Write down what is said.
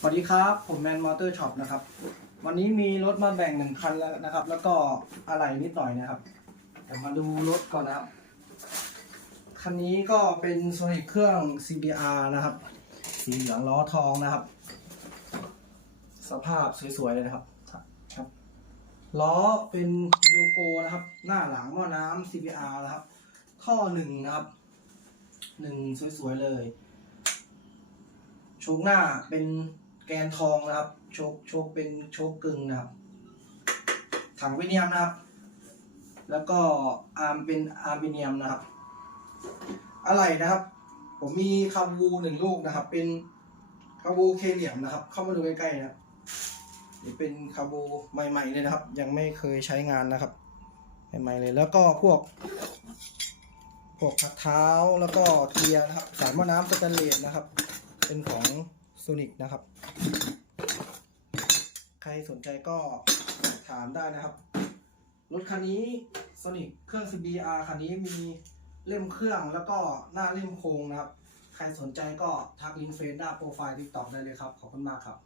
สวัสดีครับ ผมแมนมอเตอร์ช็อปนะครับ วันนี้มีรถมาแบ่งหนึ่งคันแล้วนะครับ แล้วก็อะไรนิดหน่อยนะครับเดี๋ยวมาดูรถก่อนนะครับ คันนี้ก็เป็นโซนิกเครื่อง CBR นะครับ สีเหลืองล้อทองนะครับ สภาพสวยๆเลยนะครับครับ ล้อเป็นโยโกนะครับ หน้าหลังหม้อน้ำ CBR นะครับ ท่อหนึ่งนะครับหนึ่งสวยๆเลยโชคหน้าเป็น แกนทองนะครับ โชคโชคเป็นโชคกึ่งนะครับ ถังวิเนียมนะครับ แล้วก็อาร์มเป็นอาร์มิเนียมนะครับ อะไรนะครับ ผมมีคาบูหนึ่งลูกนะครับ เป็นคาบูเคเหลี่ยมนะครับ เข้ามาดูใกล้ๆนะครับนี่เป็นคาบูใหม่ ๆ เลยนะครับ ยังไม่เคยใช้งานนะครับ ใหม่ๆเลย แล้วก็พวก พวกพักเท้าแล้วก็เกียร์นะครับ สารม้อน้ำสแตนเลสนะครับ เป็นของ ซนิกนะครับ ใครสนใจก็ถามได้นะครับ รถคันนี้โซนิกเครื่อง CBR คันนี้มีเล่มเครื่องแล้วก็หน้าเล่มโครงนะครับ ใครสนใจก็ทักลิงก์เฟซหน้าโปรไฟล์ทิกตอกได้เลยครับ ขอบคุณมากครับ